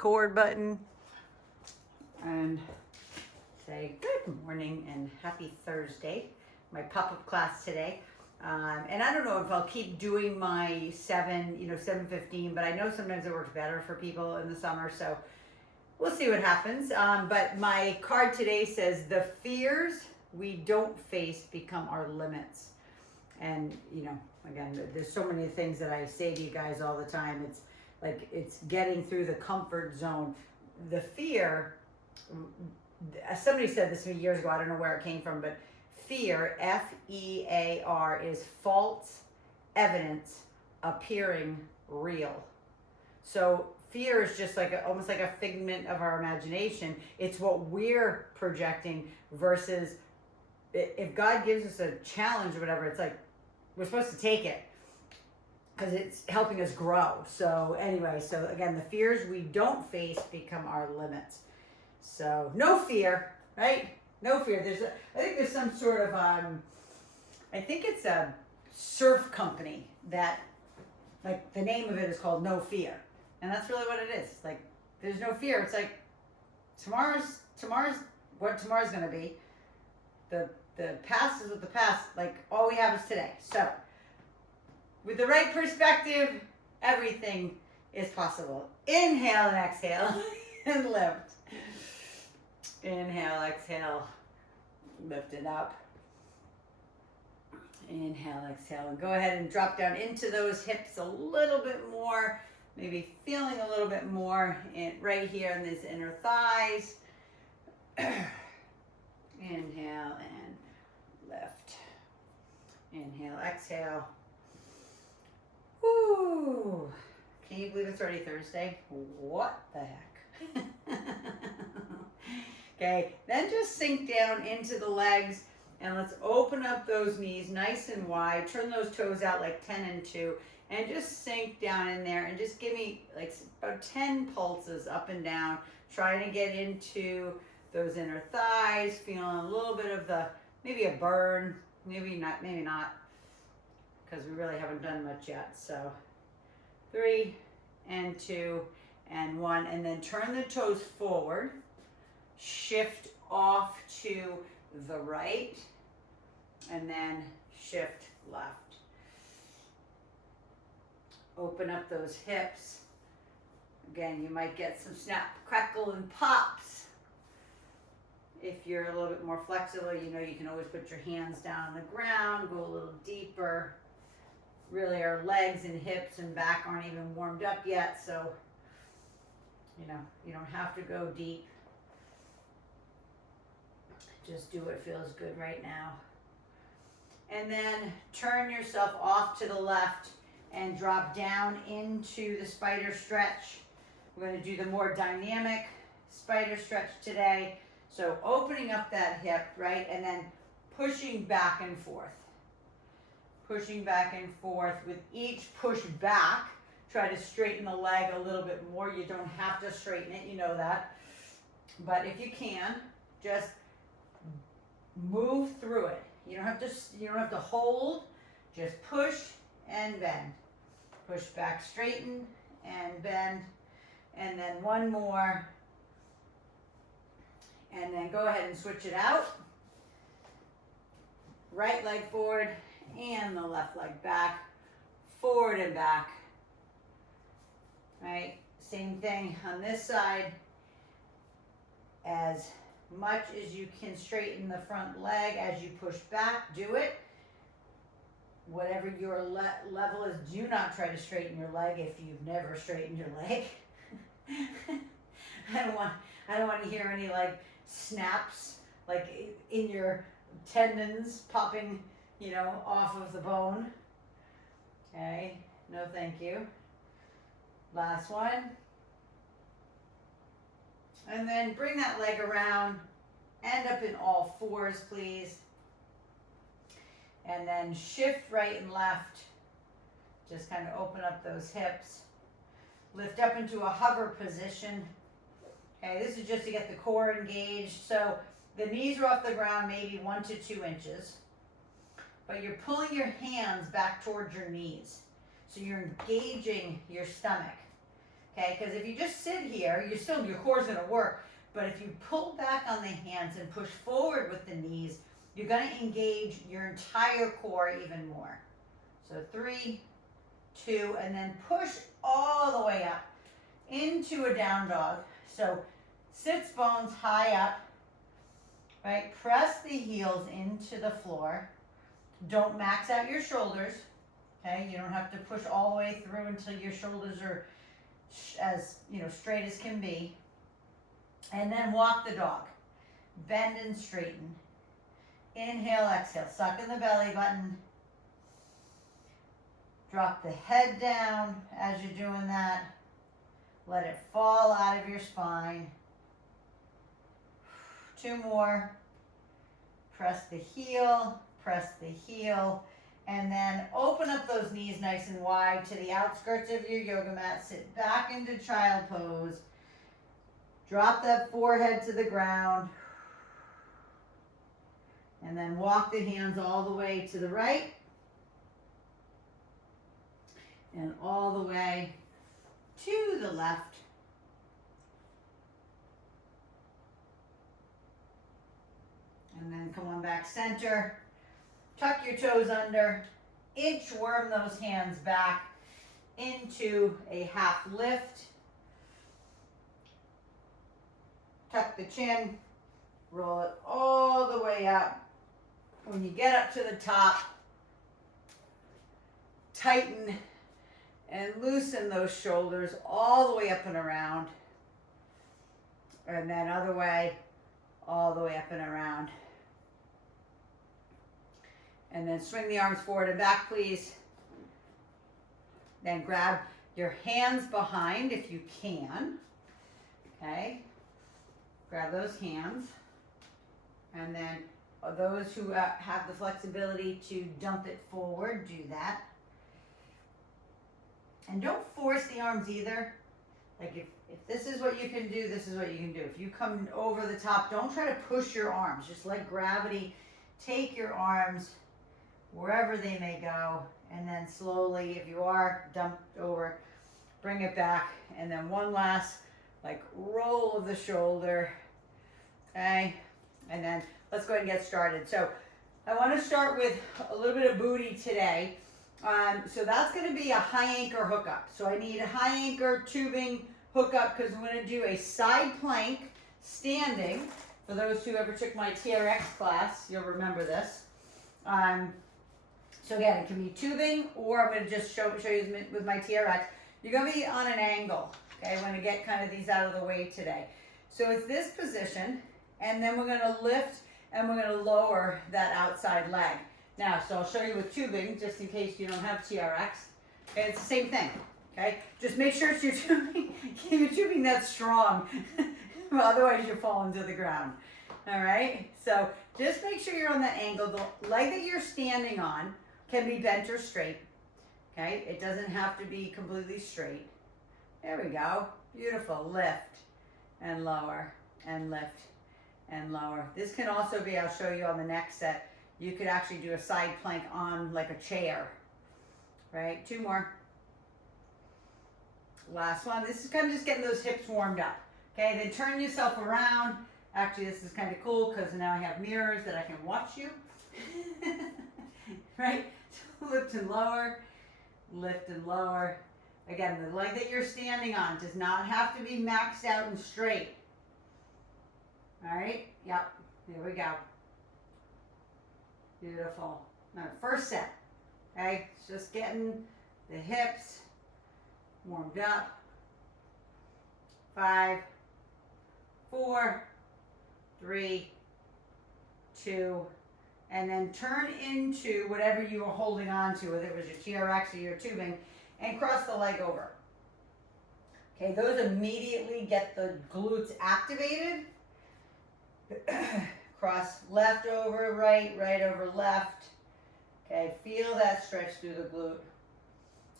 record button and say good morning and happy Thursday. My pop-up class today. And I don't know if I'll keep doing my 7:15, but I know sometimes it works better for people in the summer, so we'll see what happens. But my card today says the fears we don't face become our limits. And, again, there's so many things that I say to you guys all the time. It's like, it's getting through the comfort zone. The fear, somebody said this to me years ago, I don't know where it came from, but fear, F-E-A-R, is false evidence appearing real. So fear is just like almost like a figment of our imagination. It's what we're projecting versus if God gives us a challenge or whatever, it's like we're supposed to take it because it's helping us grow. So anyway, so again, the fears we don't face become our limits. So no fear, right? No fear. I think there's some sort of I think it's a surf company that, like, the name of it is called No Fear, and that's really what it is. Like, there's no fear. It's like tomorrow's what tomorrow's gonna be. The past is what the past. Like, all we have is today. So with the right perspective, everything is possible. Inhale and exhale and lift. Inhale, exhale, lift it up. Inhale, exhale, and go ahead and drop down into those hips a little bit more. Maybe feeling a little bit more right here in these inner thighs. Inhale and lift. Inhale, exhale. Woo! Can you believe it's already Thursday? What the heck? Okay, then just sink down into the legs and let's open up those knees nice and wide. Turn those toes out like 10 and 2 and just sink down in there and just give me like about 10 pulses up and down, trying to get into those inner thighs, feeling a little bit of maybe a burn, maybe not, because we really haven't done much yet. So 3 and 2 and 1, and then turn the toes forward, shift off to the right, and then shift left. Open up those hips. Again, you might get some snap, crackle, and pops. If you're a little bit more flexible, you can always put your hands down on the ground, go a little deeper. Really, our legs and hips and back aren't even warmed up yet, so, you don't have to go deep. Just do what feels good right now. And then turn yourself off to the left and drop down into the spider stretch. We're going to do the more dynamic spider stretch today. So opening up that hip, right, and then pushing back and forth. Pushing back and forth. With each push back, try to straighten the leg a little bit more. You don't have to straighten it, you know that. But if you can, just move through it. You don't have to hold. Just push and bend. Push back, straighten and bend. And then one more. And then go ahead and switch it out. Right leg forward and the left leg back. Forward and back. Right? Same thing on this side. As much as you can straighten the front leg as you push back, do it. Whatever your level is, do not try to straighten your leg if you've never straightened your leg. I don't want to hear any snaps in your tendons popping, off of the bone. Okay, no thank you. Last one. And then bring that leg around, end up in all fours, please. And then shift right and left. Just kind of open up those hips. Lift up into a hover position. Okay, this is just to get the core engaged. So the knees are off the ground maybe 1 to 2 inches. But you're pulling your hands back towards your knees. So you're engaging your stomach. Okay, because if you just sit here, your core's gonna work. But if you pull back on the hands and push forward with the knees, you're gonna engage your entire core even more. So 3, 2, and then push all the way up into a down dog. So sits bones high up, right? Press the heels into the floor. Don't max out your shoulders, okay? You don't have to push all the way through until your shoulders are as, straight as can be. And then walk the dog. Bend and straighten. Inhale, exhale. Suck in the belly button. Drop the head down as you're doing that. Let it fall out of your spine. 2 more. Press the heel, and then open up those knees nice and wide to the outskirts of your yoga mat. Sit back into child pose. Drop that forehead to the ground. And then walk the hands all the way to the right. And all the way to the left. And then come on back center. Tuck your toes under. Inchworm those hands back into a half lift. Tuck the chin. Roll it all the way up. When you get up to the top, tighten and loosen those shoulders all the way up and around. And then other way, all the way up and around. And then swing the arms forward and back, please. Then grab your hands behind if you can. Okay. Grab those hands. And then those who have the flexibility to dump it forward, do that. And don't force the arms either. Like if this is what you can do, this is what you can do. If you come over the top, don't try to push your arms. Just let gravity take your arms wherever they may go. And then slowly, if you are dumped over, bring it back. And then one last roll of the shoulder. Okay. And then let's go ahead and get started. So I want to start with a little bit of booty today. So that's going to be a high anchor hookup. So I need a high anchor tubing hookup because I'm going to do a side plank standing. For those who ever took my TRX class, you'll remember this. So again, it can be tubing, or I'm going to just show you with my TRX. You're going to be on an angle. Okay, I'm going to get kind of these out of the way today. So it's this position, and then we're going to lift and we're going to lower that outside leg. Now, so I'll show you with tubing, just in case you don't have TRX. Okay, it's the same thing. Okay, just make sure it's your tubing that's strong. Otherwise, you'll fall into the ground. All right, so just make sure you're on the angle. The leg that you're standing on can be bent or straight. Okay, it doesn't have to be completely straight. There we go. Beautiful. Lift and lower and lift and lower. This can also be, I'll show you on the next set, you could actually do a side plank on like a chair. Right? 2 more. Last one. This is kind of just getting those hips warmed up. Okay, then turn yourself around. Actually, this is kind of cool because now I have mirrors that I can watch you. Right? So lift and lower, lift and lower. Again, the leg that you're standing on does not have to be maxed out and straight. All right? Yep. Here we go. Beautiful. Now, first set. Okay? It's just getting the hips warmed up. 5, 4, 3, 2, and then turn into whatever you were holding on to, whether it was your TRX or your tubing, and cross the leg over. Okay, those immediately get the glutes activated. Cross left over right, right over left. Okay, feel that stretch through the glute.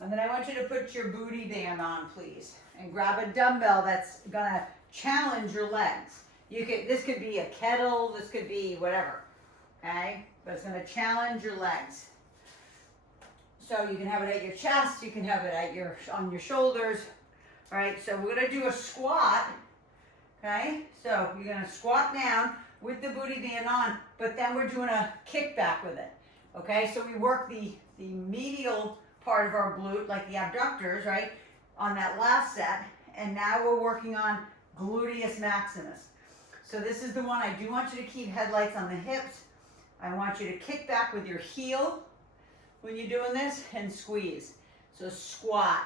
And then I want you to put your booty band on, please, and grab a dumbbell that's gonna challenge your legs. This could be a kettle, this could be whatever, okay? But it's gonna challenge your legs. So you can have it at your chest, you can have it on your shoulders, All right, so we're gonna do a squat, okay? So you're gonna squat down with the booty band on, but then we're doing a kickback with it, okay? So we work the medial part of our glute, like the abductors, right, on that last set, and now we're working on gluteus maximus. So this is the one I do want you to keep headlights on the hips. I want you to kick back with your heel when you're doing this and squeeze. So squat,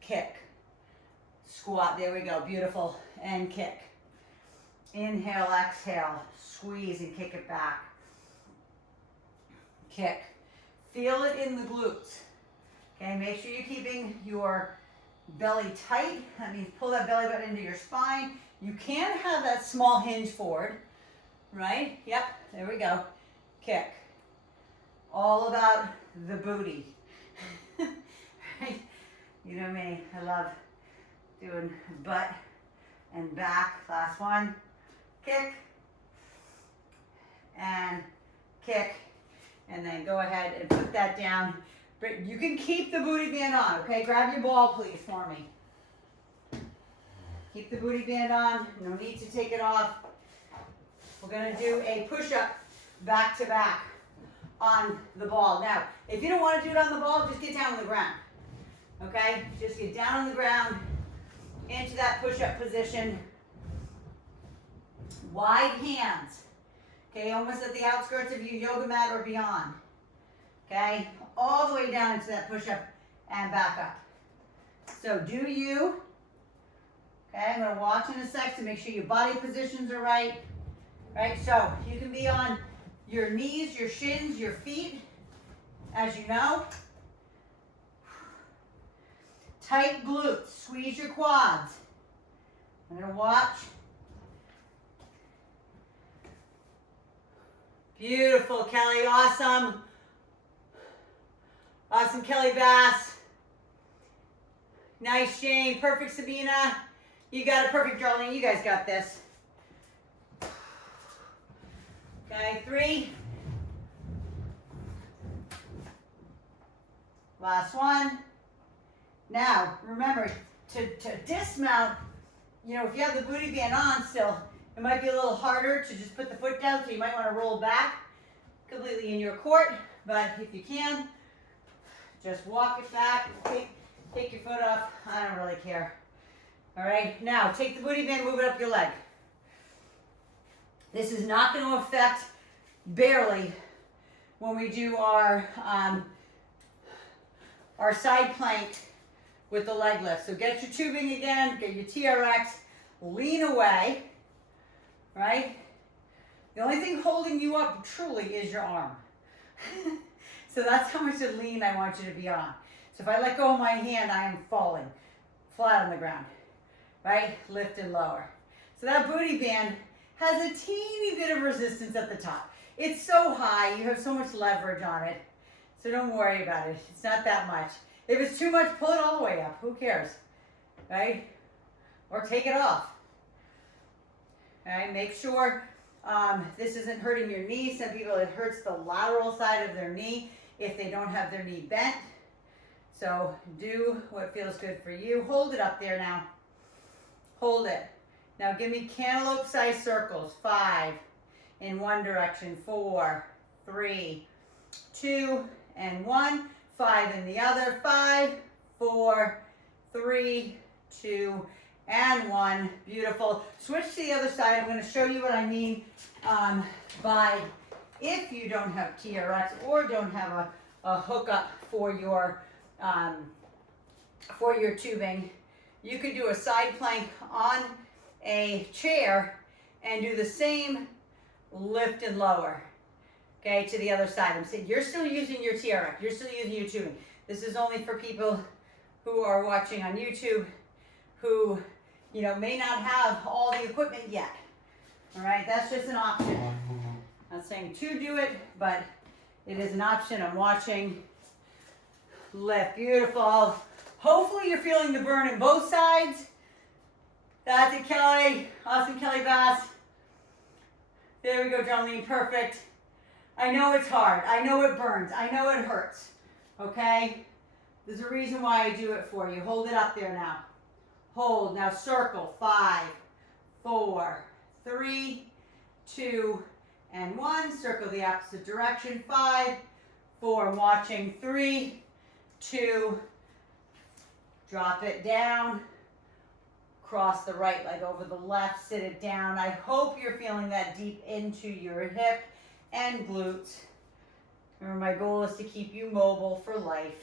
kick, squat, there we go, beautiful, and kick. Inhale, exhale, squeeze and kick it back. Kick. Feel it in the glutes. Okay, make sure you're keeping your belly tight. That means pull that belly button into your spine. You can have that small hinge forward, right? Yep, there we go. Kick. All about the booty. Right? You know me, I love doing butt and back. Last one. Kick. And kick. And then go ahead and put that down. You can keep the booty band on, okay? Grab your ball, please, for me. Keep the booty band on. No need to take it off. We're going to do a push-up back to back on the ball. Now, if you don't want to do it on the ball, just get down on the ground, okay? Just get down on the ground into that push-up position. Wide hands, okay? Almost at the outskirts of your yoga mat or beyond, okay? All the way down into that push-up and back up. So do you. Okay, I'm going to watch in a sec to make sure your body positions are right. Right, so you can be on your knees, your shins, your feet, as you know. Tight glutes, squeeze your quads. I'm going to watch. Beautiful, Kelly, awesome. Awesome, Kelly Bass. Nice, Jane, perfect, Sabina. You got it, perfect, Darlene, you guys got this. Okay, 3. Last one. Now, remember, to dismount, you know, if you have the booty band on still, it might be a little harder to just put the foot down, so you might want to roll back completely in your court, but if you can, just walk it back, take your foot up, I don't really care. All right, now take the booty band, move it up your leg. This is not going to affect, barely, when we do our side plank with the leg lift. So get your tubing again, get your TRX, lean away, right? The only thing holding you up truly is your arm. So that's how much of lean I want you to be on. So if I let go of my hand, I am falling flat on the ground, right? Lift and lower. So that booty band has a teeny bit of resistance at the top. It's so high, you have so much leverage on it. So don't worry about it. It's not that much. If it's too much, pull it all the way up. Who cares, right? Or take it off. All right, make sure this isn't hurting your knee. Some people, it hurts the lateral side of their knee if they don't have their knee bent. So do what feels good for you. Hold it up there now. Hold it. Now give me cantaloupe-sized circles. 5 in one direction. 4, 3, 2, and 1. 5 in the other. 5, 4, 3, 2, and 1. Beautiful. Switch to the other side. I'm going to show you what I mean by if you don't have TRX or don't have a hookup for your tubing, you could do a side plank on a chair and do the same lift and lower, okay, to the other side. I'm saying you're still using your TRX, you're still using your tubing. This is only for people who are watching on YouTube who, you know, may not have all the equipment yet. All right, that's just an option. I'm not saying to do it, but it is an option. I'm watching. Lift, beautiful. Hopefully you're feeling the burn in both sides. That's it, Kelly. Awesome, Kelly Bass. There we go, Darlene, perfect. I know it's hard. I know it burns. I know it hurts, okay? There's a reason why I do it for you. Hold it up there now. hold. Now circle, 5, 4, 3, 2, and 1. Circle the opposite direction, 5, 4, I'm watching, 3, 2, drop it down, cross the right leg over the left, sit it down. I hope you're feeling that deep into your hip and glutes. Remember, my goal is to keep you mobile for life.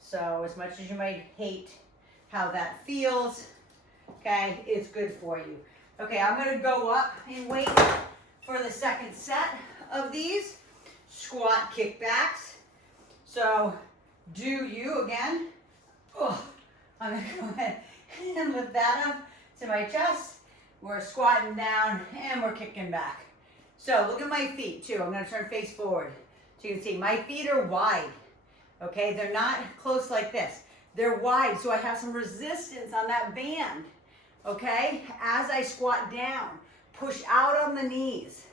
So as much as you might hate how that feels, okay, it's good for you. Okay, I'm gonna go up in weight for the second set of these squat kickbacks. So do you again. Oh, I'm gonna go ahead and lift that up to my chest. We're squatting down and we're kicking back. So look at my feet too. I'm gonna turn face forward. So you can see my feet are wide. Okay, they're not close like this. They're wide, so I have some resistance on that band. Okay, as I squat down, push out on the knees.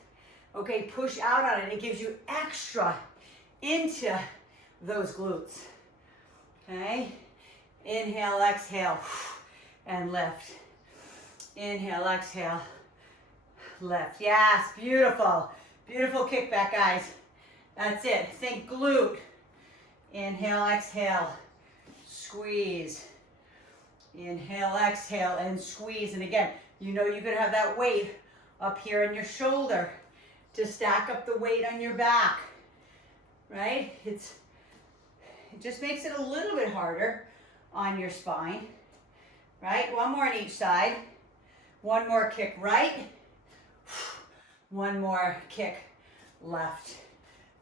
Okay, push out on it. It gives you extra into those glutes. Okay, inhale, exhale, and lift. Inhale, exhale, lift. Yes, beautiful. Beautiful kickback, guys. That's it. Think glute. Inhale, exhale, squeeze. Inhale, exhale, and squeeze. And again, you know you could have that weight up here in your shoulder to stack up the weight on your back, right? It just makes it a little bit harder on your spine, right? One more on each side. One more kick right. One more kick left.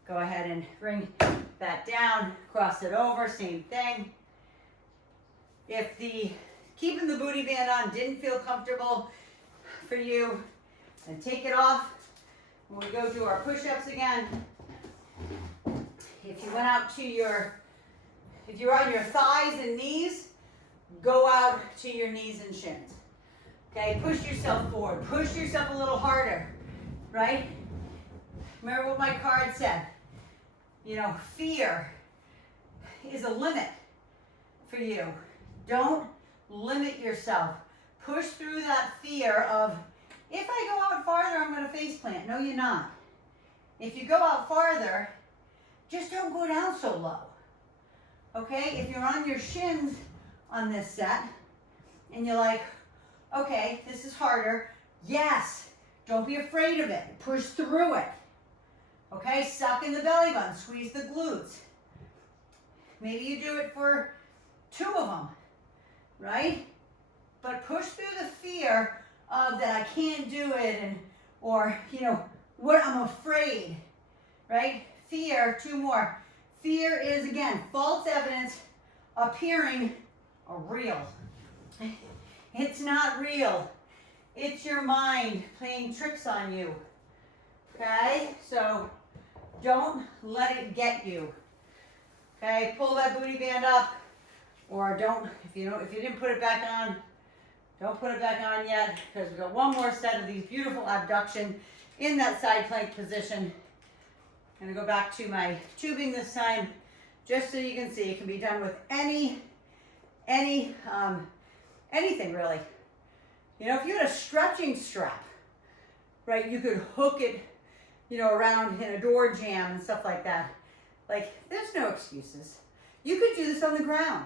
Go ahead and bring that down, cross it over, same thing. If keeping the booty band on didn't feel comfortable for you, then take it off. When we go do our push-ups again, if you went out to if you're on your thighs and knees, go out to your knees and shins. Okay, push yourself forward, push yourself a little harder, right? Remember what my card said. You know, fear is a limit for you. Don't limit yourself. Push through that fear of, if I go out farther, I'm going to face plant. No, you're not. If you go out farther, just don't go down so low. Okay? If you're on your shins on this set, and you're like, okay, this is harder. Yes, don't be afraid of it. Push through it. Okay, suck in the belly button, squeeze the glutes. Maybe you do it for 2 of them, right? But push through the fear of that I can't do it, or you know, what I'm afraid, right? Fear, 2 more. Fear is, again, false evidence appearing real. It's not real. It's your mind playing tricks on you. Okay, so don't let it get you. Okay, pull that booty band up, or don't, if you didn't put it back on, don't put it back on yet, because we've got one more set of these beautiful abduction in that side plank position. I'm gonna go back to my tubing this time, just so you can see it can be done with anything really. You know, if you had a stretching strap, right, you could hook it, you know, around in a door jamb and stuff like that. Like, there's no excuses. You could do this on the ground,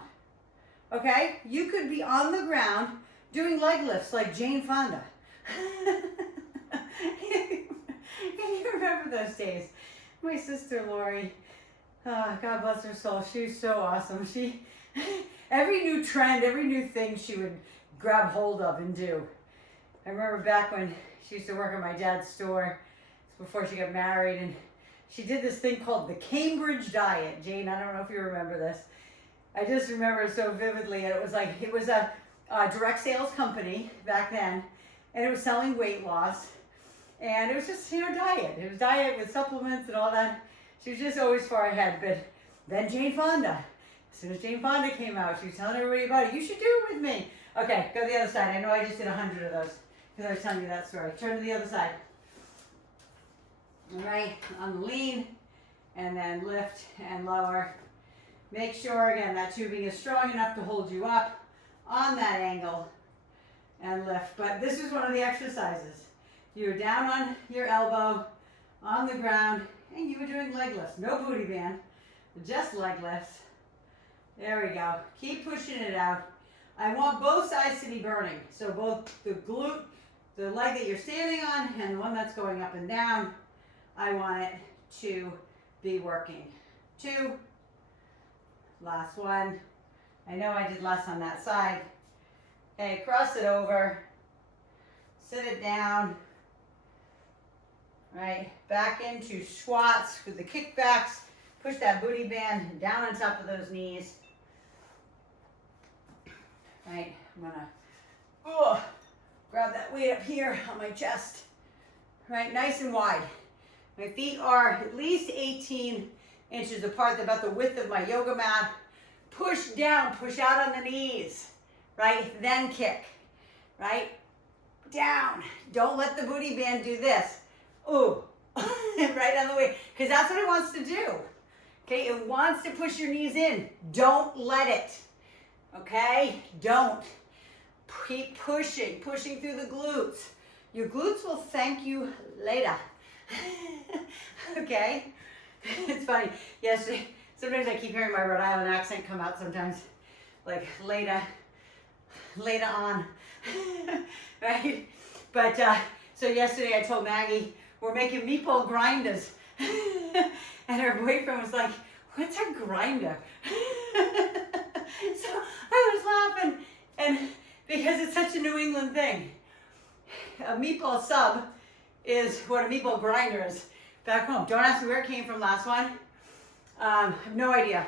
okay? You could be on the ground doing leg lifts like Jane Fonda. Can you remember those days? My sister Lori, God bless her soul, she was so awesome. Every new trend, every new thing she would grab hold of and do. I remember back when she used to work at my dad's store, before she got married, and she did this thing called the Cambridge diet. Jane, I don't know if you remember this. I just remember it so vividly. It was a direct sales company back then, and it was selling weight loss, and it was just, you know, diet. It was diet with supplements and all that. She was just always far ahead. But then Jane Fonda, as soon as Jane Fonda came out, she was telling everybody about it. You should do it with me. Okay, go to the other side. I know I just did 100 of those because I was telling you that story. Turn to the other side. All right, on the lean, and then lift and lower. Make sure, again, that tubing is strong enough to hold you up on that angle and lift. But this is one of the exercises. You're down on your elbow, on the ground, and you were doing leg lifts. No booty band, just leg lifts. There we go. Keep pushing it out. I want both sides to be burning. So both the glute, the leg that you're standing on, and the one that's going up and down, I want it to be working. 2. Last one. I know I did less on that side. Okay, cross it over. Sit it down. Right, back into squats with the kickbacks. Push that booty band down on top of those knees. Right, I'm gonna grab that weight up here on my chest. Right, nice and wide. My feet are at least 18 inches apart, about the width of my yoga mat. Push down, push out on the knees, right? Then kick, right? Down. Don't let the booty band do this. Ooh, right on the way, because that's what it wants to do. Okay, it wants to push your knees in. Don't let it. Okay, don't. Keep pushing, pushing through the glutes. Your glutes will thank you later. Okay, it's funny. Yesterday, sometimes I keep hearing my Rhode Island accent come out sometimes, like later on, right? But so yesterday I told Maggie we're making meatball grinders, and her boyfriend was like, "What's a grinder?" So I was laughing, and because it's such a New England thing, a meatball sub is what a meatball grinder is back home. Don't ask me where it came from last one. I have no idea.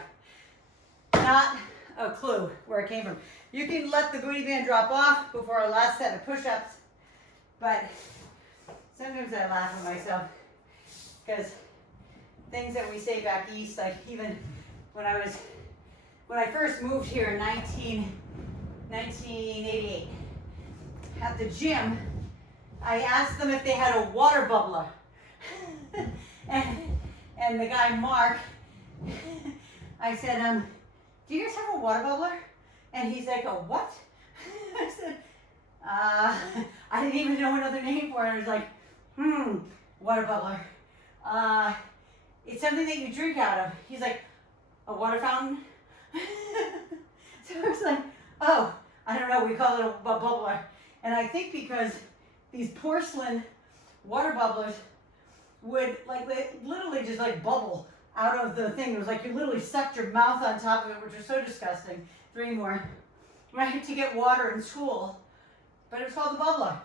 Not a clue where it came from. You can let the booty band drop off before our last set of push-ups, but sometimes I laugh at myself because things that we say back east, like even when I first moved here in 1988, at the gym, I asked them if they had a water bubbler. and the guy, Mark, I said, do you guys have a water bubbler? And he's like, a what? I said, I didn't even know another name for it. I was like, water bubbler. It's something that you drink out of. He's like, a water fountain? So I was like, oh, I don't know, we call it a bubbler. And I think because these porcelain water bubblers would they literally just bubble out of the thing. It was like you literally sucked your mouth on top of it, which was so disgusting. 3 more, right, to get water in school. But it was called the bubbler.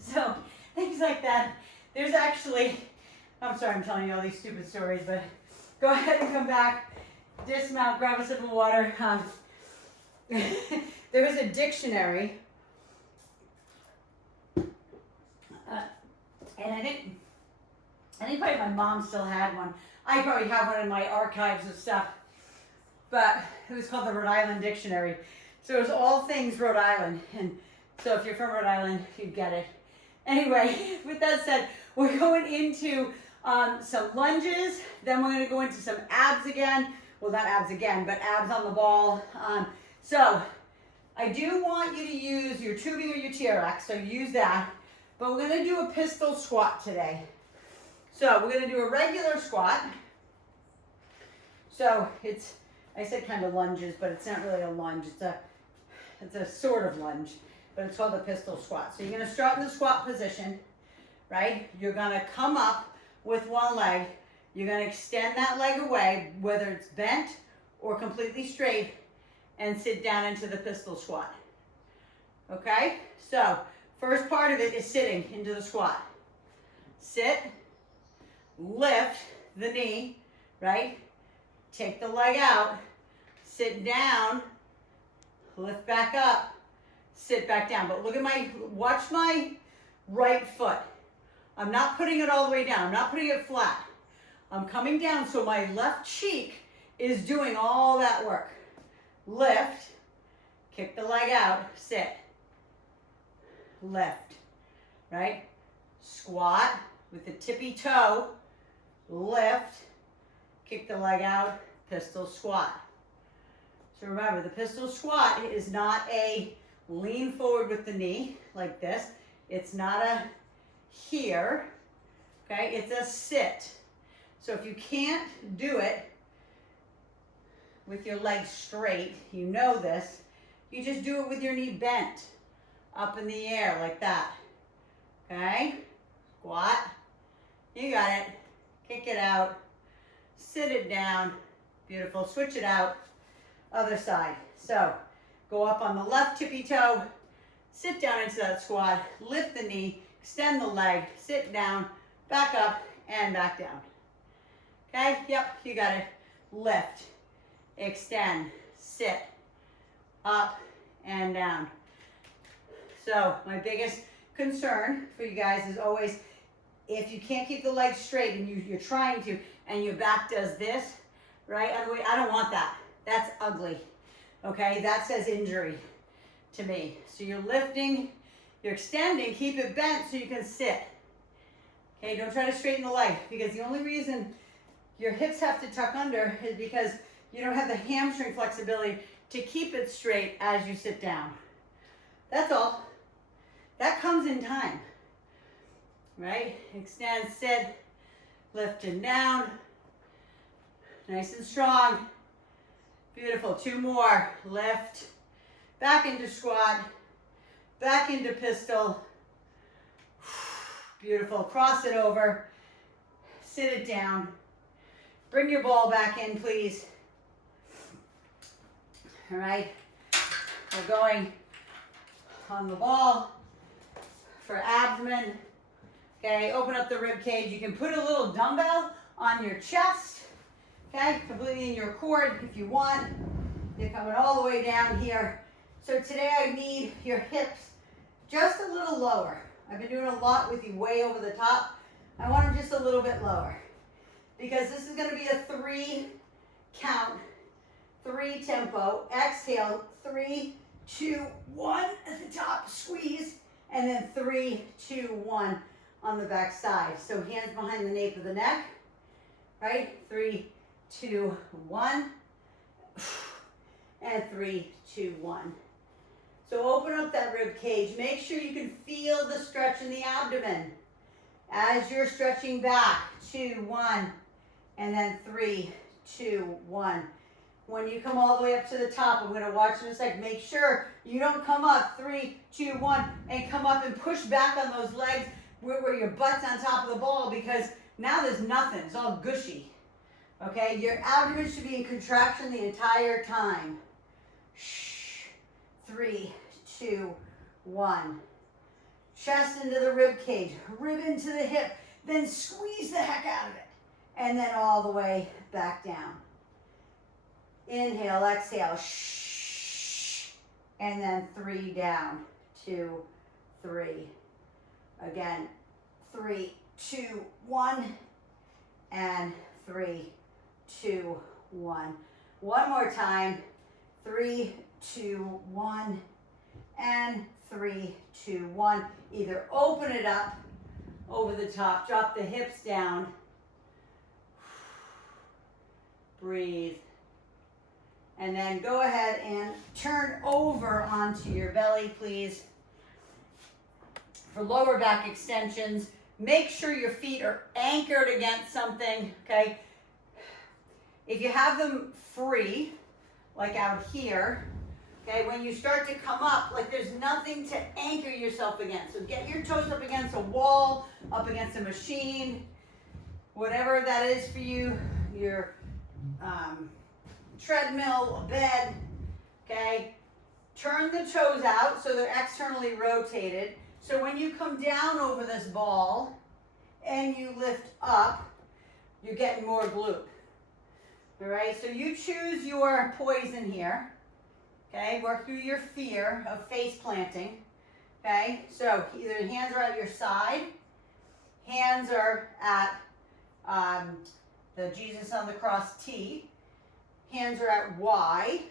So things like that. There's actually, I'm sorry I'm telling you all these stupid stories, but go ahead and come back, dismount, grab a sip of water. There was a dictionary, and I think probably my mom still had one. I probably have one in my archives of stuff, but it was called the Rhode Island Dictionary. So it was all things Rhode Island, and so if you're from Rhode Island, you'd get it. Anyway, with that said, we're going into some lunges, then we're going to go into some abs again. Well, not abs again, but abs on the ball. So I do want you to use your tubing or your TRX, so use that. But we're going to do a pistol squat today. So we're going to do a regular squat. So it's, I said kind of lunges, but it's not really a lunge. It's a sort of lunge, but it's called a pistol squat. So you're going to start in the squat position, right? You're going to come up with one leg. You're going to extend that leg away, whether it's bent or completely straight, and sit down into the pistol squat. Okay? So first part of it is sitting into the squat. Sit, lift the knee, right? Take the leg out, sit down, lift back up, sit back down. But look at watch my right foot. I'm not putting it all the way down. I'm not putting it flat. I'm coming down so my left cheek is doing all that work. Lift, kick the leg out, sit, lift, right? Squat with the tippy toe, lift, kick the leg out, pistol squat. So remember, the pistol squat is not a lean forward with the knee like this. It's not a here, okay? It's a sit. So if you can't do it with your legs straight, you know this, you just do it with your knee bent up in the air like that, okay? Squat, you got it, kick it out, sit it down, beautiful, switch it out, other side. So go up on the left tippy toe, sit down into that squat, lift the knee, extend the leg, sit down, back up, and back down. Okay, yep, you got it. Lift, extend, sit, up, and down. So my biggest concern for you guys is always, if you can't keep the legs straight and you're trying to, and your back does this, right? I don't want that. That's ugly, okay? That says injury to me. So you're lifting, you're extending, keep it bent so you can sit. Okay, don't try to straighten the leg, because the only reason your hips have to tuck under is because you don't have the hamstring flexibility to keep it straight as you sit down. That's all. That comes in time, right? Extend, sit, lift and down. Nice and strong. Beautiful. 2 more. Lift, back into squat, back into pistol. Beautiful. Cross it over, sit it down. Bring your ball back in, please. All right, we're going on the ball for abdomen. Okay, open up the rib cage. You can put a little dumbbell on your chest, okay, completely in your cord if you want. You're coming all the way down here. So today I need your hips just a little lower. I've been doing a lot with you way over the top. I want them just a little bit lower, because this is going to be a 3 count, 3 tempo. Exhale, 3, 2, 1 at the top, squeeze, and then 3, 2, 1 on the back side. So hands behind the nape of the neck, right? 3, 2, 1, and 3, 2, 1. So open up that rib cage. Make sure you can feel the stretch in the abdomen as you're stretching back. 2, 1, and then 3, 2, 1. When you come all the way up to the top, I'm going to watch in a sec. Make sure you don't come up 3, 2, 1 and come up and push back on those legs where your butt's on top of the ball, because now there's nothing. It's all gushy. Okay, your abdomen should be in contraction the entire time. Shh. 3, 2, 1. Chest into the rib cage, rib into the hip, then squeeze the heck out of it. And then all the way back down. Inhale, exhale, shh. And then 3 down, 2, 3. Again, 3, 2, 1. And 3, 2, 1. One more time. 3, 2, 1. And 3, 2, 1. Either open it up over the top, drop the hips down. Breathe. And then go ahead and turn over onto your belly, please. For lower back extensions, make sure your feet are anchored against something, okay? If you have them free, like out here, okay, when you start to come up, like there's nothing to anchor yourself against. So get your toes up against a wall, up against a machine, whatever that is for you, your treadmill, a bed, okay? Turn the toes out so they're externally rotated. So when you come down over this ball and you lift up, you're getting more glute. All right, so you choose your poison here. Okay, work through your fear of face planting. Okay, so either hands are at your side, hands are at the Jesus on the cross T, hands are at Y.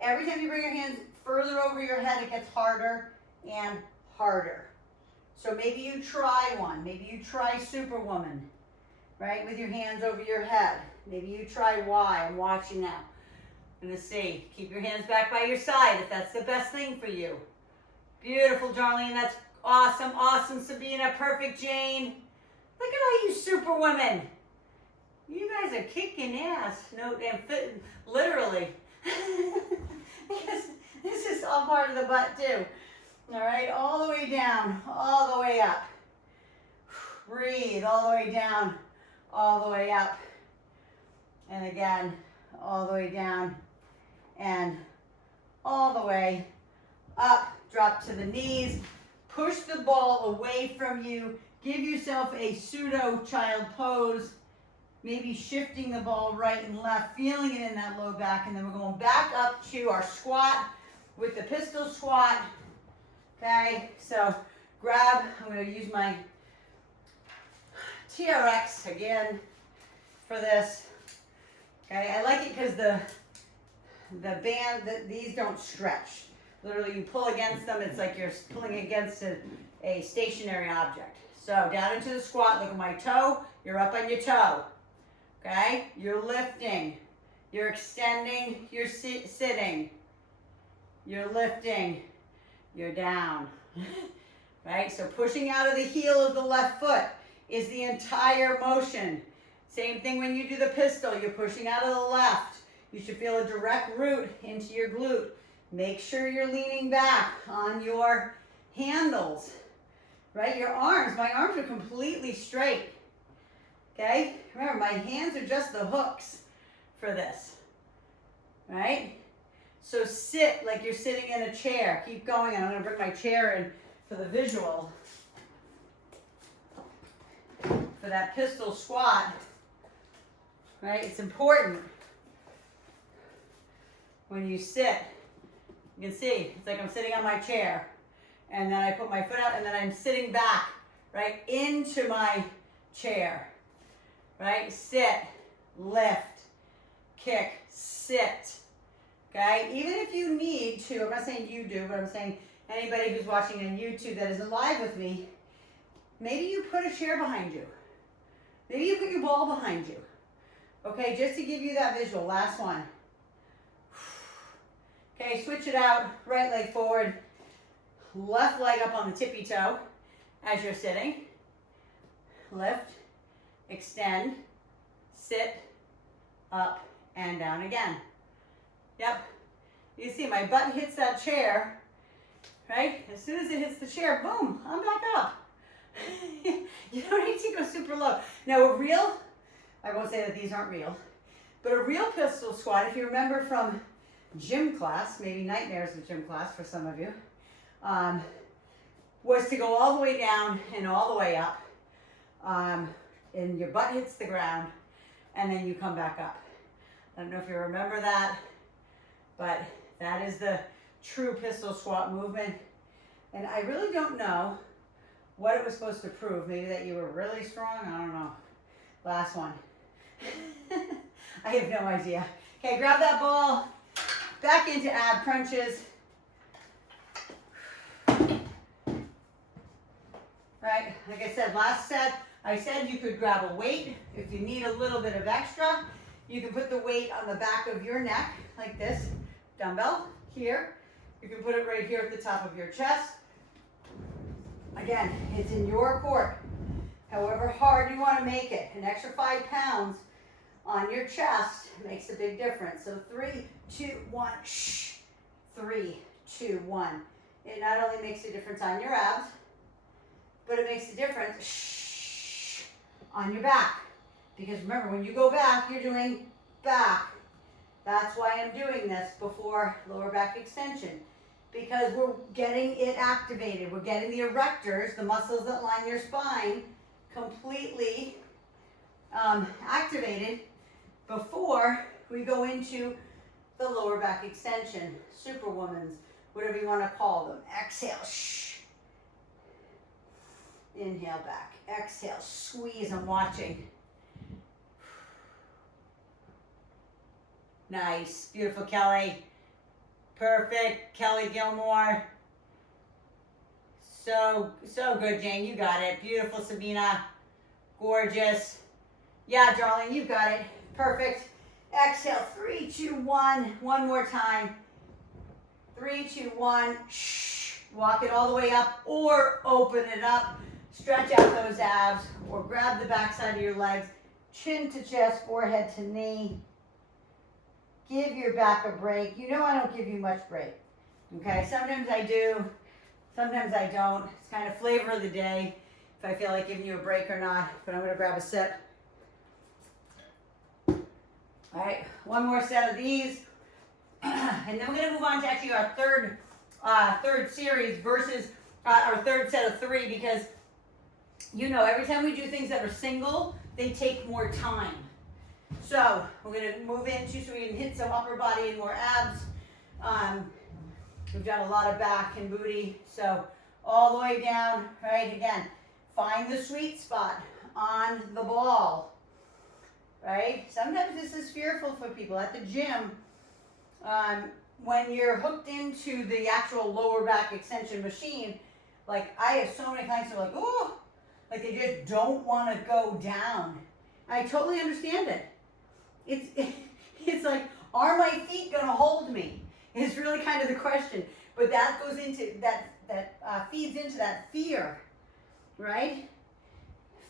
Every time you bring your hands further over your head, it gets harder and harder. So maybe you try one. Maybe you try Superwoman, right, with your hands over your head. Maybe you try Y. I'm watching now. I'm gonna see. Keep your hands back by your side if that's the best thing for you. Beautiful, Darlene. That's awesome. Awesome, Sabina. Perfect, Jane. Look at all you super women. You guys are kicking ass. No, damn, literally. Because this is all part of the butt too. All right, all the way down, all the way up. Breathe all the way down, all the way up. And again, all the way down and all the way up. Drop to the knees. Push the ball away from you. Give yourself a pseudo child pose. Maybe shifting the ball right and left, feeling it in that low back. And then we're going back up to our squat with the pistol squat. Okay, so grab, I'm going to use my TRX again for this. Okay, I like it because the band, these don't stretch. Literally, you pull against them, it's like you're pulling against a stationary object. So down into the squat, look at my toe, you're up on your toe. Okay, you're lifting, you're extending, you're sitting, you're lifting, you're down. Right, so pushing out of the heel of the left foot is the entire motion. Same thing when you do the pistol, you're pushing out of the left. You should feel a direct root into your glute. Make sure you're leaning back on your handles, right? Your arms, my arms are completely straight, okay? Remember, my hands are just the hooks for this, right? So sit like you're sitting in a chair. Keep going, and I'm gonna bring my chair in for the visual. For that pistol squat, right? It's important when you sit. You can see, it's like I'm sitting on my chair. And then I put my foot out, and then I'm sitting back, right, into my chair. Right? Sit, lift, kick, sit. Okay? Even if you need to, I'm not saying you do, but I'm saying anybody who's watching on YouTube that isn't live with me, maybe you put a chair behind you. Maybe you put your ball behind you. Okay, just to give you that visual. Last one. Okay, switch it out. Right leg forward. Left leg up on the tippy toe as you're sitting. Lift, extend, sit, up, and down again. Yep. You see my butt hits that chair, right? As soon as it hits the chair, boom, I'm back up. You don't need to go super low. Now a real, I won't say that these aren't real, but a real pistol squat, if you remember from gym class, maybe nightmares of gym class for some of you, was to go all the way down and all the way up, and your butt hits the ground, and then you come back up. I don't know if you remember that, but that is the true pistol squat movement. And I really don't know what it was supposed to prove. Maybe that you were really strong, I don't know. Last one. I have no idea. Okay, grab that ball, back into ab crunches. Right, like I said, last set, I said you could grab a weight. If you need a little bit of extra, you can put the weight on the back of your neck, like this, dumbbell, here. You can put it right here at the top of your chest. Again, it's in your court. However hard you want to make it, an extra 5 pounds on your chest makes a big difference. So 3, 2, 1, shh. 3, 2, 1. It not only makes a difference on your abs, but it makes a difference shh, on your back. Because remember, when you go back, you're doing back. That's why I'm doing this before lower back extension. Because we're getting it activated. We're getting the erectors, the muscles that line your spine, completely activated before we go into the lower back extension, superwoman's, whatever you want to call them. Exhale, shh. Inhale back. Exhale, squeeze. I'm watching. Nice. Beautiful, Kelly. Perfect. Kelly Gilmore. So good, Jane. You got it. Beautiful, Sabina. Gorgeous. Yeah, darling, you got it. Perfect. Exhale, 3, 2, 1. One more time. 3, 2, 1. Shh. Walk it all the way up or open it up. Stretch out those abs or grab the backside of your legs. Chin to chest, forehead to knee. Give your back a break. You know I don't give you much break. Okay, sometimes I do, sometimes I don't. It's kind of flavor of the day if I feel like giving you a break or not. But I'm going to grab a sip. All right, one more set of these. And then we're going to move on to actually our third series versus our third set of 3, because you know every time we do things that are single, they take more time. So we're going to move into so we can hit some upper body and more abs. We've done a lot of back and booty. So all the way down, right? Again, find the sweet spot on the ball, right? Sometimes this is fearful for people at the gym. When you're hooked into the actual lower back extension machine, like I have so many clients who are like, oh, like they just don't want to go down. I totally understand it. It's like, are my feet going to hold me? Is really kind of the question. But that goes into, that feeds into that fear, right?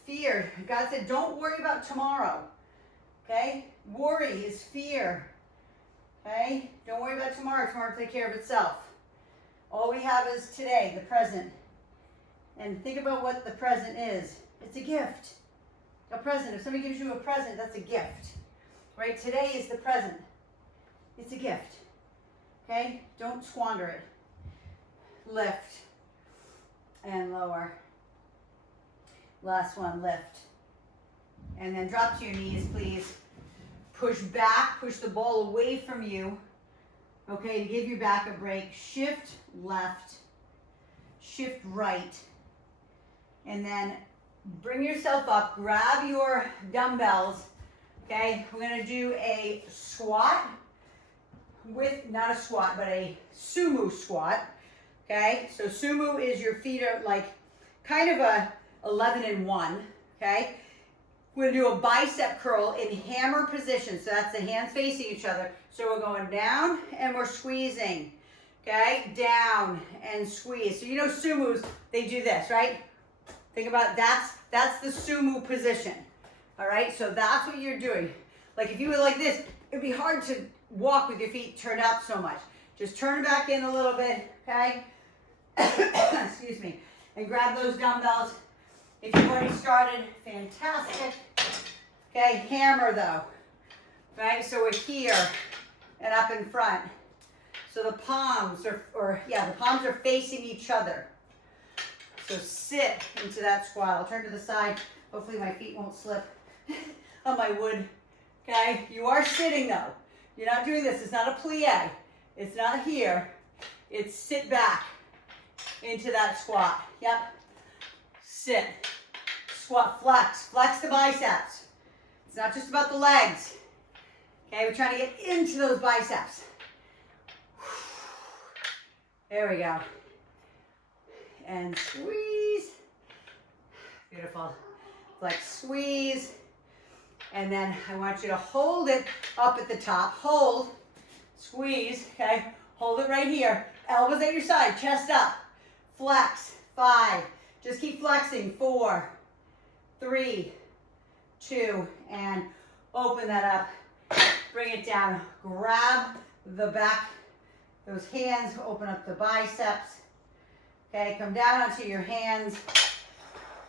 Fear. God said, don't worry about tomorrow, okay? Worry is fear, okay? Don't worry about tomorrow. Tomorrow will take care of itself. All we have is today, the present. And think about what the present is. It's a gift. A present. If somebody gives you a present, that's a gift. Right? Today is the present. It's a gift. Okay? Don't squander it. Lift. And lower. Last one, lift. And then drop to your knees, please. Push back. Push the ball away from you. Okay, to give your back a break. Shift left. Shift right. And then bring yourself up. Grab your dumbbells. Okay, we're going to do a squat with, not a squat, but a sumo squat. Okay, so sumo is your feet are like kind of a 11 and 1. Okay, we're going to do a bicep curl in hammer position. So that's the hands facing each other. So we're going down and we're squeezing. Okay, down and squeeze. So you know sumos, they do this, right? Think about that's the sumo position. All right, so that's what you're doing. Like if you were like this, it'd be hard to walk with your feet turned out so much. Just turn it back in a little bit, okay? Excuse me. And grab those dumbbells. If you've already started, fantastic. Okay, hammer though. Right, so we're here and up in front. So the palms are, the palms are facing each other. So sit into that squat. I'll turn to the side. Hopefully my feet won't slip on my wood. Okay, you are sitting though. You're not doing this. It's not a plie. It's not here. It's sit back into that squat. Yep. Sit. Squat, flex. Flex the biceps. It's not just about the legs. Okay, we're trying to get into those biceps. There we go. And squeeze. Beautiful. Like squeeze. And then I want you to hold it up at the top. Hold. Squeeze. Okay. Hold it right here. Elbows at your side. Chest up. Flex. 5. Just keep flexing. 4, 3, 2, and open that up. Bring it down. Grab the back, those hands. Open up the biceps. Okay, come down onto your hands.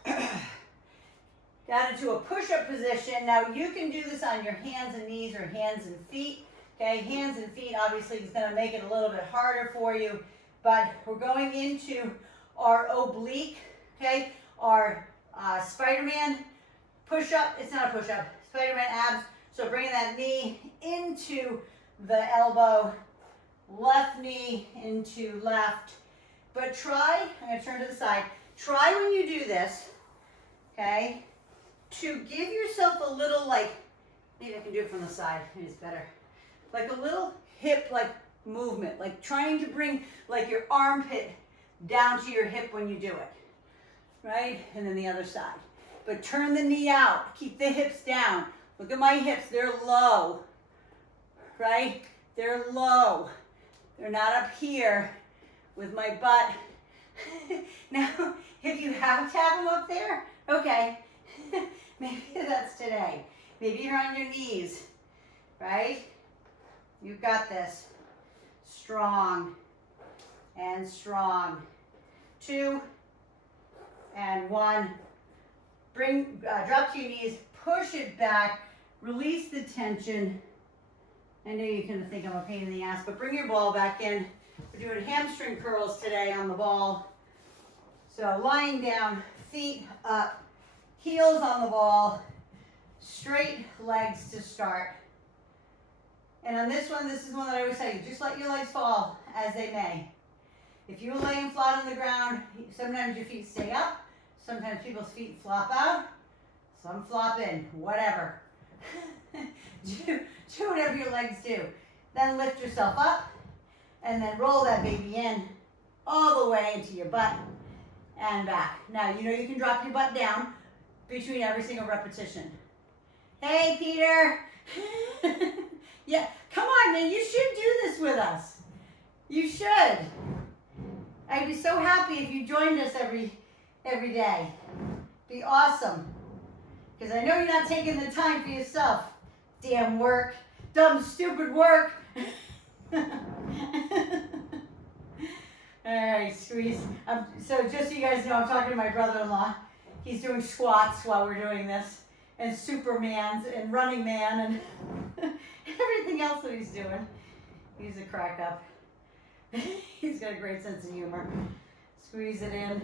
Down into a push-up position. Now you can do this on your hands and knees or hands and feet. Okay, hands and feet obviously is going to make it a little bit harder for you, but we're going into our oblique, okay, our Spiderman push-up. It's not a push-up, Spiderman abs. So bringing that knee into the elbow, left knee into left. But try, I'm going to turn to the side, try when you do this, okay, to give yourself a little like, maybe I can do it from the side, maybe it's better, like a little hip like movement, like trying to bring like your armpit down to your hip when you do it, right? And then the other side. But turn the knee out, keep the hips down. Look at my hips, they're low, right? They're low. They're not up here with my butt. Now, if you have to have them up there, okay, maybe that's today. Maybe you're on your knees, right? You've got this. Strong and strong. 2 and 1. Drop to your knees, push it back, release the tension. I know you're gonna think I'm a pain in the ass, but bring your ball back in. We're doing hamstring curls today on the ball. So lying down, feet up, heels on the ball, straight legs to start. And on this one, this is one that I always tell you, just let your legs fall as they may. If you're laying flat on the ground, sometimes your feet stay up, sometimes people's feet flop out, some flop in, whatever. do whatever your legs do. Then lift yourself up, and then roll that baby in all the way into your butt and back. Now, you know you can drop your butt down between every single repetition. Hey, Peter. Yeah, come on, man. You should do this with us. You should. I'd be so happy if you joined us every day. Be awesome. Because I know you're not taking the time for yourself. Damn work. Dumb, stupid work. All right, squeeze. So just so you guys know, I'm talking to my brother-in-law. He's doing squats while we're doing this. And Superman's and Running Man and everything else that he's doing. He's a crack up. He's got a great sense of humor. Squeeze it in.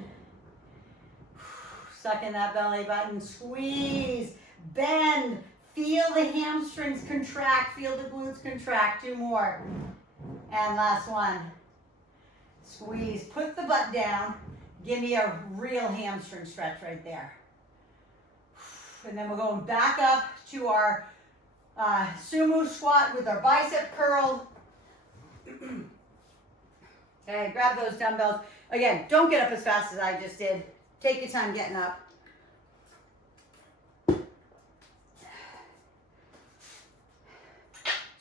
Suck in that belly button. Squeeze. Bend. Feel the hamstrings contract. Feel the glutes contract. 2 more. And last one. Squeeze. Put the butt down. Give me a real hamstring stretch right there. And then we're going back up to our sumo squat with our bicep curl. Okay, grab those dumbbells. Again, don't get up as fast as I just did. Take your time getting up.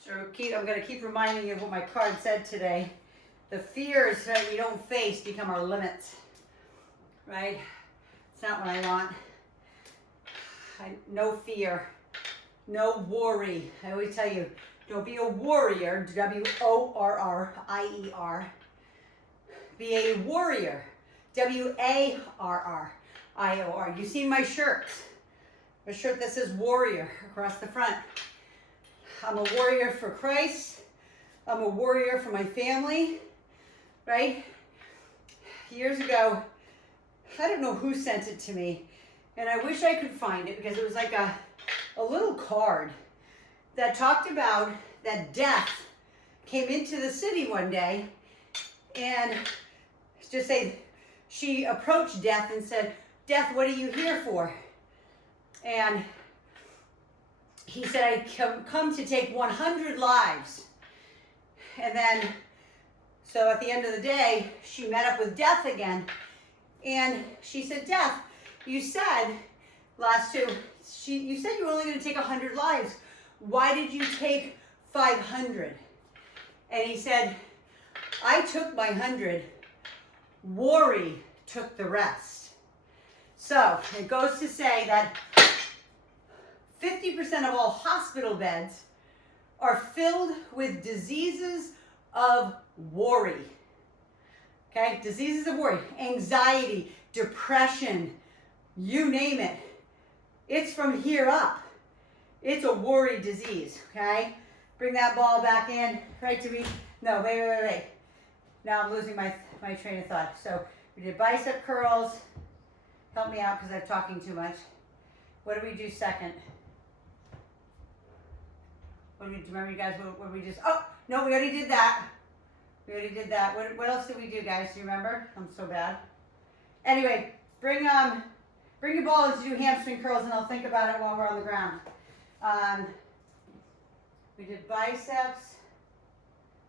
So I'm going to keep reminding you of what my card said today. The fears that we don't face become our limits, right? It's not what I want. No fear, no worry. I always tell you, don't be a warrior, W-O-R-R-I-E-R. Be a warrior, W-A-R-R-I-O-R. You see my shirt, a shirt that says warrior across the front. I'm a warrior for Christ. I'm a warrior for my family, right? Years ago, I don't know who sent it to me, and I wish I could find it because it was like a little card that talked about that death came into the city one day, and just say she approached Death and said, "Death, what are you here for?" And he said, "I come to take 100 lives." And then, so at the end of the day, she met up with Death again, and she said, "Death, you said you said you were only going to take 100 lives. Why did you take 500? And he said, "I took my 100. Worry took the rest." So it goes to say that 50% of all hospital beds are filled with diseases of worry. Okay, diseases of worry, anxiety, depression, you name it. It's from here up. It's a worry disease, okay? Bring that ball back in, right to me. No, wait. Now I'm losing my train of thought. So we did bicep curls. Help me out because I'm talking too much. What do we do second? Remember you guys, what we just, oh, no, we already did that. What else did we do, guys? Do you remember? I'm so bad. Anyway, bring your ball in to do hamstring curls, and I'll think about it while we're on the ground. We did biceps.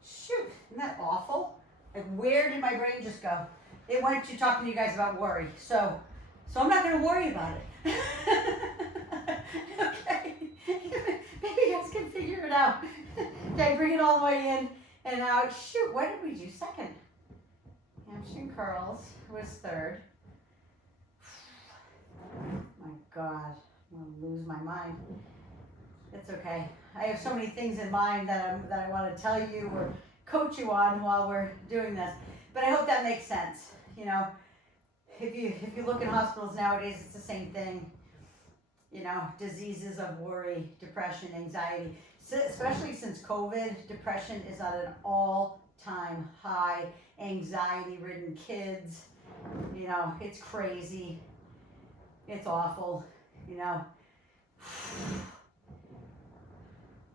Shoot, isn't that awful? Like, where did my brain just go? It went to talking to you guys about worry. So I'm not going to worry about it. Okay. Maybe you guys can figure it out. Okay, bring it all the way in and out. Shoot, what did we do second? Hamstring curls was third. My God, I'm gonna lose my mind. It's okay. I have so many things in mind that I want to tell you or coach you on while we're doing this. But I hope that makes sense. You know, if you look in hospitals nowadays, it's the same thing. You know, diseases of worry, depression, anxiety. So, especially since COVID, depression is at an all-time high. Anxiety-ridden kids. You know, it's crazy. It's awful. You know.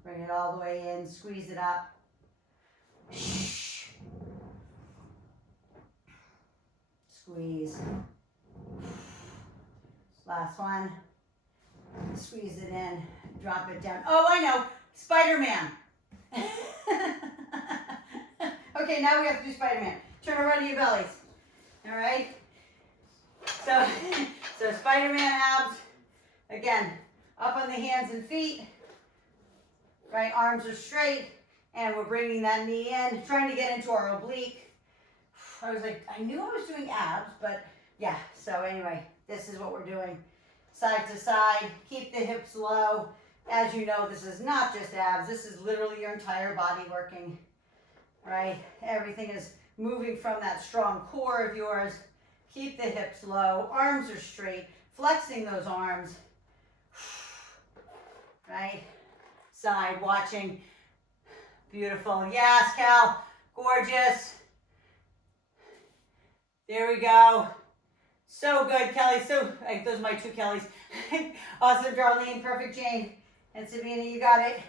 Bring it all the way in, squeeze it up. Squeeze. Last one. Squeeze it in, drop it down. Oh, I know, Spiderman. Okay, now we have to do Spiderman. Turn around to your bellies. All right? So Spiderman abs. Again, up on the hands and feet. Right, arms are straight, and we're bringing that knee in, trying to get into our oblique. I was like, I knew I was doing abs, but yeah, so anyway, this is what we're doing. Side to side, keep the hips low. As you know, this is not just abs, this is literally your entire body working, right? Everything is moving from that strong core of yours. Keep the hips low, arms are straight, flexing those arms, right? Side watching. Beautiful. Yes, Cal. Gorgeous. There we go. So good, Kelly. So, those are my two Kellys. Awesome, Darlene. Perfect, Jane. And Sabina, you got it.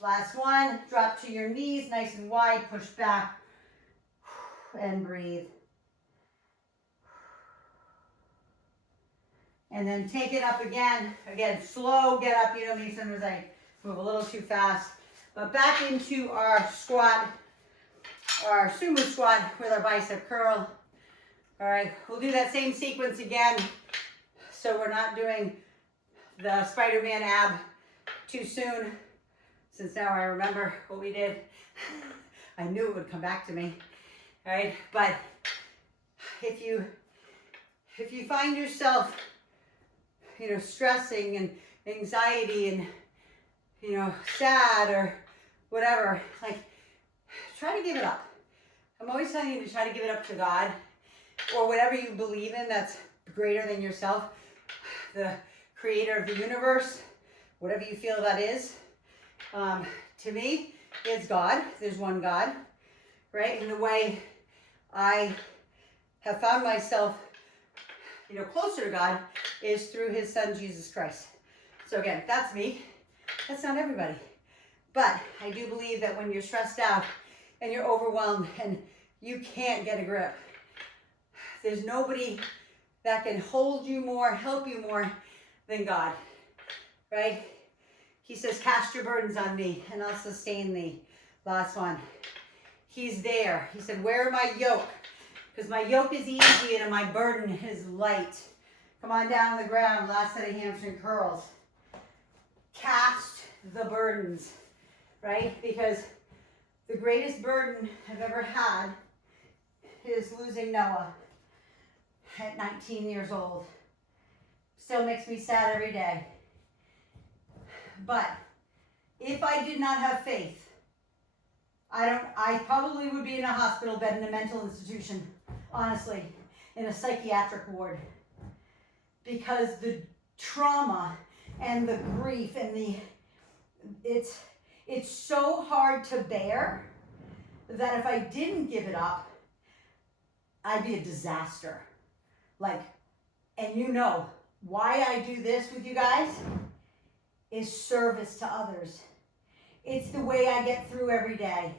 Last one. Drop to your knees, nice and wide. Push back. And breathe. And then take it up again. Again, slow, get up. You know me, sometimes I move a little too fast. But back into our squat, our sumo squat with our bicep curl. All right, we'll do that same sequence again. So we're not doing the Spiderman ab too soon, since now I remember what we did. I knew it would come back to me. All right, but if you find yourself, you know, stressing and anxiety and, you know, sad or whatever, like, try to give it up. I'm always telling you to try to give it up to God or whatever you believe in that's greater than yourself, the creator of the universe, whatever you feel that is. To me, it's God. There's one God, right? And the way I have found myself, you know, closer to God is through his son, Jesus Christ. So again, that's me. That's not everybody. But I do believe that when you're stressed out and you're overwhelmed and you can't get a grip, there's nobody that can hold you more, help you more than God, right? He says, cast your burdens on me and I'll sustain thee. Last one. He's there. He said, wear my yoke, because my yoke is easy and my burden is light. Come on down to the ground. Last set of hamstring curls. Cast the burdens, right? Because the greatest burden I've ever had is losing Noah at 19 years old. Still makes me sad every day. But if I did not have faith, I probably would be in a hospital bed in a mental institution, honestly, in a psychiatric ward. Because the trauma and the grief and it's so hard to bear that if I didn't give it up, I'd be a disaster. Like, and you know, why I do this with you guys is service to others. It's the way I get through every day.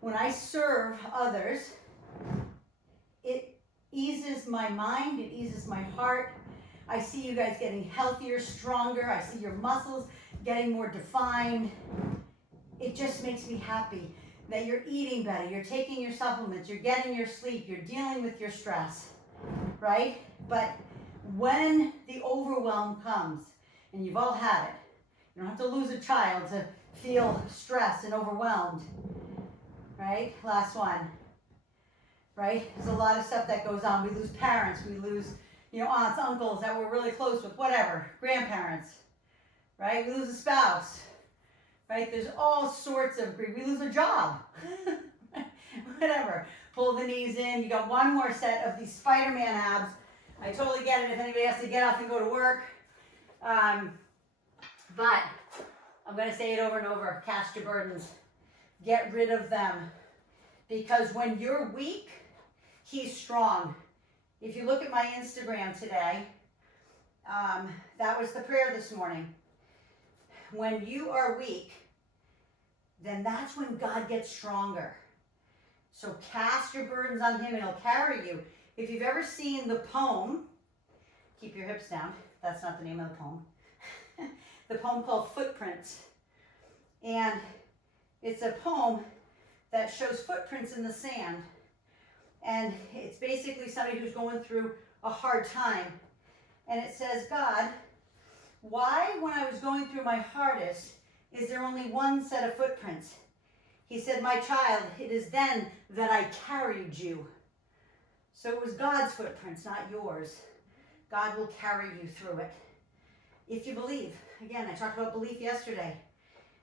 When I serve others, it eases my mind, it eases my heart. I see you guys getting healthier, stronger. I see your muscles getting more defined. It just makes me happy that you're eating better, you're taking your supplements, you're getting your sleep, you're dealing with your stress, right? But when the overwhelm comes, and you've all had it, you don't have to lose a child to feel stressed and overwhelmed, right? Last one, right? There's a lot of stuff that goes on. We lose parents, we lose, aunts, uncles that we're really close with, whatever, grandparents, right? We lose a spouse, right? There's all sorts of grief. We lose a job, whatever. Pull the knees in. You got one more set of these Spiderman abs. I totally get it if anybody has to get up and go to work. But I'm going to say it over and over. Cast your burdens. Get rid of them. Because when you're weak, he's strong. If you look at my Instagram today, that was the prayer this morning. When you are weak, then that's when God gets stronger. So cast your burdens on him and he'll carry you. If you've ever seen the poem, keep your hips down. That's not the name of the poem. The poem called Footprints. And it's a poem that shows footprints in the sand. And it's basically somebody who's going through a hard time. And it says, God, why, when I was going through my hardest, is there only one set of footprints? He said, my child, it is then that I carried you. So it was God's footprints, not yours. God will carry you through it. If you believe. Again, I talked about belief yesterday.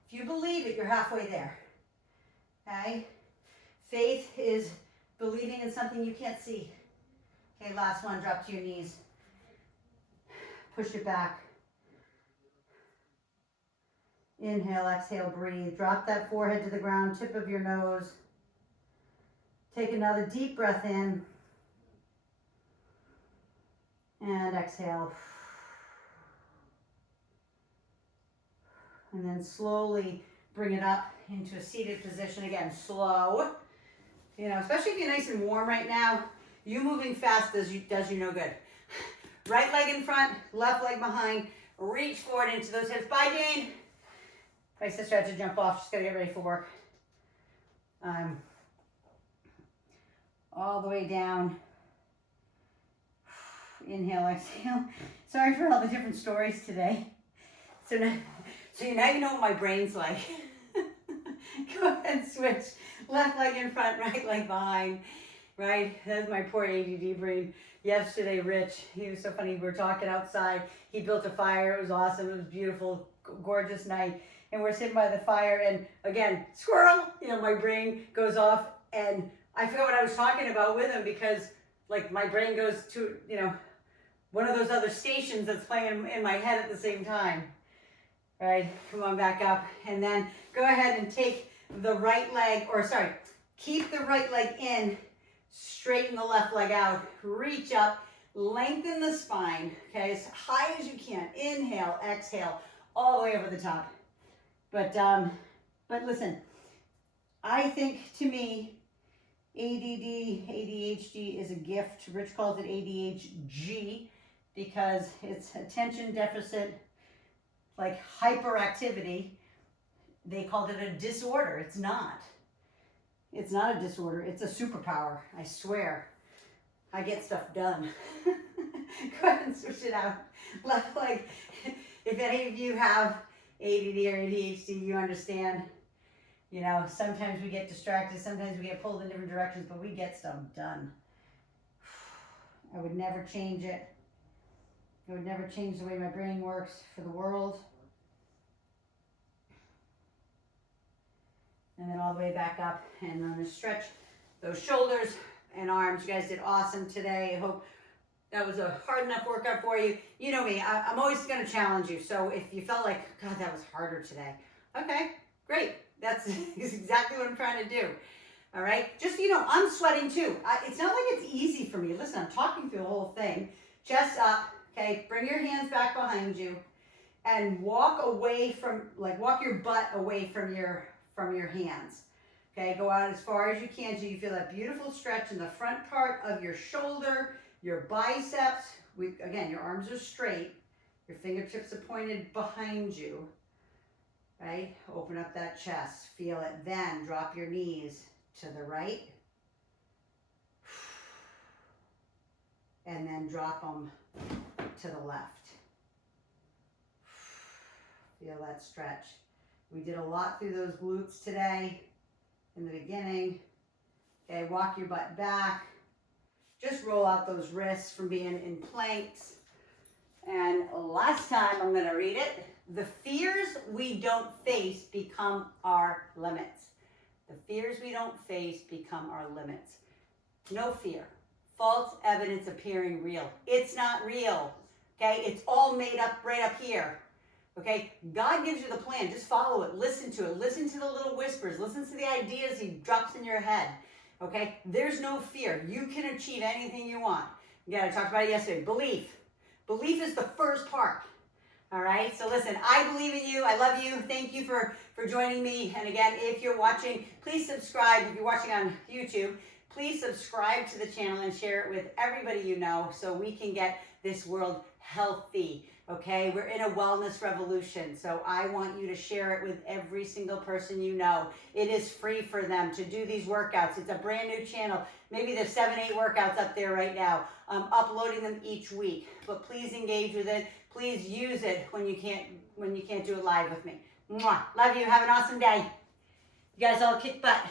If you believe it, you're halfway there. Okay? Faith is believing in something you can't see. Okay, last one, drop to your knees. Push it back. Inhale, exhale, breathe. Drop that forehead to the ground, tip of your nose. Take another deep breath in. And exhale. And then slowly bring it up into a seated position. Again, slow. Especially if you're nice and warm right now, you moving fast does you no good. Right leg in front, left leg behind. Reach forward into those hips. Bye, Jane. My sister had to jump off. She's got to get ready for work. All the way down. Inhale, exhale. Sorry for all the different stories today. So now you know what my brain's like. Go ahead and switch. Left leg in front, right leg behind. Right? That's my poor ADD brain. Yesterday, Rich, he was so funny. We were talking outside. He built a fire. It was awesome. It was beautiful, gorgeous night. And we're sitting by the fire, and again, squirrel, my brain goes off, and I forgot what I was talking about with him because, my brain goes to, one of those other stations that's playing in my head at the same time. All right, come on back up, and then go ahead and take the right leg, keep the right leg in, straighten the left leg out, reach up, lengthen the spine, okay, as high as you can. Inhale, exhale, all the way over the top. But listen, I think to me, ADD, ADHD is a gift. Rich calls it ADHD because it's attention deficit, hyperactivity. They called it a disorder. It's not. It's not a disorder. It's a superpower. I swear. I get stuff done. Go ahead and switch it out. Left leg. If any of you have ADD or ADHD, you understand. Sometimes we get distracted, sometimes we get pulled in different directions, but we get stuff done. I would never change it. I would never change the way my brain works for the world. And then all the way back up, and I'm going to stretch those shoulders and arms. You guys did awesome today. I hope that was a hard enough workout for you. You know me, I'm always going to challenge you. So if you felt like, God, that was harder today. Okay, great. That's exactly what I'm trying to do. All right, just so you know, I'm sweating too. It's not like it's easy for me. Listen, I'm talking through the whole thing. Chest up, okay? Bring your hands back behind you and walk away from, walk your butt away from your hands. Okay, go out as far as you can so you feel that beautiful stretch in the front part of your shoulder, your biceps. Again, your arms are straight. Your fingertips are pointed behind you. Right? Open up that chest. Feel it. Then drop your knees to the right. And then drop them to the left. Feel that stretch. We did a lot through those glutes today in the beginning. Okay, walk your butt back. Just roll out those wrists from being in planks. And last time, I'm gonna read it. The fears we don't face become our limits. The fears we don't face become our limits. No fear. False evidence appearing real. It's not real, okay? It's all made up right up here, okay? God gives you the plan. Just follow it. Listen to it. Listen to the little whispers. Listen to the ideas he drops in your head, okay? There's no fear. You can achieve anything you want. Yeah, I talked about it yesterday. Belief. Belief is the first part, all right? So listen, I believe in you. I love you. Thank you for joining me. And again, if you're watching, please subscribe. If you're watching on YouTube, please subscribe to the channel and share it with everybody you know so we can get this world healthy, okay? We're in a wellness revolution, so I want you to share it with every single person you know. It is free for them to do these workouts. It's a brand new channel. Maybe there's 7, 8 workouts up there right now. I'm uploading them each week, but please engage with it. Please use it when you can't do it live with me. Mwah. Love you. Have an awesome day. You guys all kick butt.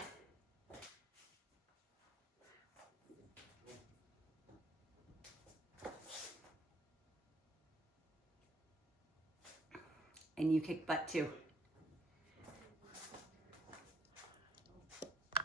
And you kick butt too.